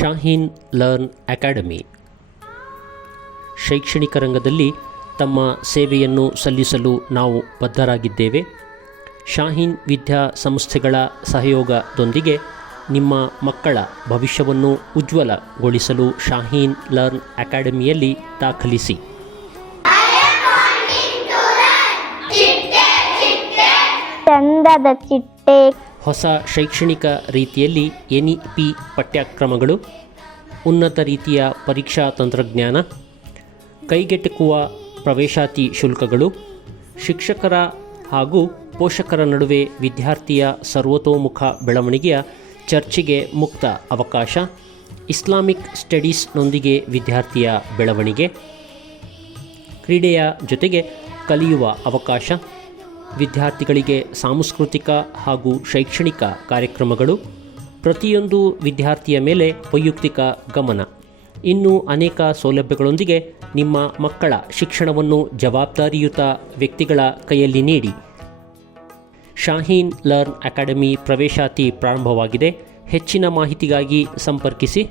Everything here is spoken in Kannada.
ಶಾಹೀನ್ ಲರ್ನ್ ಅಕಾಡೆಮಿ ಶೈಕ್ಷಣಿಕ ರಂಗದಲ್ಲಿ ತಮ್ಮ ಸೇವೆಯನ್ನು ಸಲ್ಲಿಸಲು ನಾವು ಬದ್ಧರಾಗಿದ್ದೇವೆ. ಶಾಹೀನ್ ವಿದ್ಯಾ ಸಂಸ್ಥೆಗಳ ಸಹಯೋಗದೊಂದಿಗೆ ನಿಮ್ಮ ಮಕ್ಕಳ ಭವಿಷ್ಯವನ್ನು ಉಜ್ವಲಗೊಳಿಸಲು ಶಾಹೀನ್ ಲರ್ನ್ ಅಕಾಡೆಮಿಯಲ್ಲಿ ದಾಖಲಿಸಿ. ಚಂದದ ಚಿಟ್ಟೆ, ಹೊಸ ಶೈಕ್ಷಣಿಕ ರೀತಿಯಲ್ಲಿ NEP ಪಠ್ಯಕ್ರಮಗಳು, ಉನ್ನತ ರೀತಿಯ ಪರೀಕ್ಷಾ ತಂತ್ರಜ್ಞಾನ, ಕೈಗೆಟುಕುವ ಪ್ರವೇಶಾತಿ ಶುಲ್ಕಗಳು, ಶಿಕ್ಷಕರ ಹಾಗೂ ಪೋಷಕರ ನಡುವೆ ವಿದ್ಯಾರ್ಥಿಯ ಸರ್ವತೋಮುಖ ಬೆಳವಣಿಗೆಯ ಚರ್ಚೆಗೆ ಮುಕ್ತ ಅವಕಾಶ, ಇಸ್ಲಾಮಿಕ್ ಸ್ಟಡೀಸ್ನೊಂದಿಗೆ ವಿದ್ಯಾರ್ಥಿಯ ಬೆಳವಣಿಗೆ, ಕ್ರೀಡೆಯ ಜೊತೆಗೆ ಕಲಿಯುವ ಅವಕಾಶ, ವಿದ್ಯಾರ್ಥಿಗಳಿಗೆ ಸಾಂಸ್ಕೃತಿಕ ಹಾಗೂ ಶೈಕ್ಷಣಿಕ ಕಾರ್ಯಕ್ರಮಗಳು, ಪ್ರತಿಯೊಂದು ವಿದ್ಯಾರ್ಥಿಯ ಮೇಲೆ ವೈಯಕ್ತಿಕ ಗಮನ, ಇನ್ನೂ ಅನೇಕ ಸೌಲಭ್ಯಗಳೊಂದಿಗೆ ನಿಮ್ಮ ಮಕ್ಕಳ ಶಿಕ್ಷಣವನ್ನು ಜವಾಬ್ದಾರಿಯುತ ವ್ಯಕ್ತಿಗಳ ಕೈಯಲ್ಲಿ ನೀಡಿ. ಶಾಹೀನ್ ಲರ್ನ್ ಅಕಾಡೆಮಿ ಪ್ರವೇಶಾತಿ ಪ್ರಾರಂಭವಾಗಿದೆ. ಹೆಚ್ಚಿನ ಮಾಹಿತಿಗಾಗಿ ಸಂಪರ್ಕಿಸಿ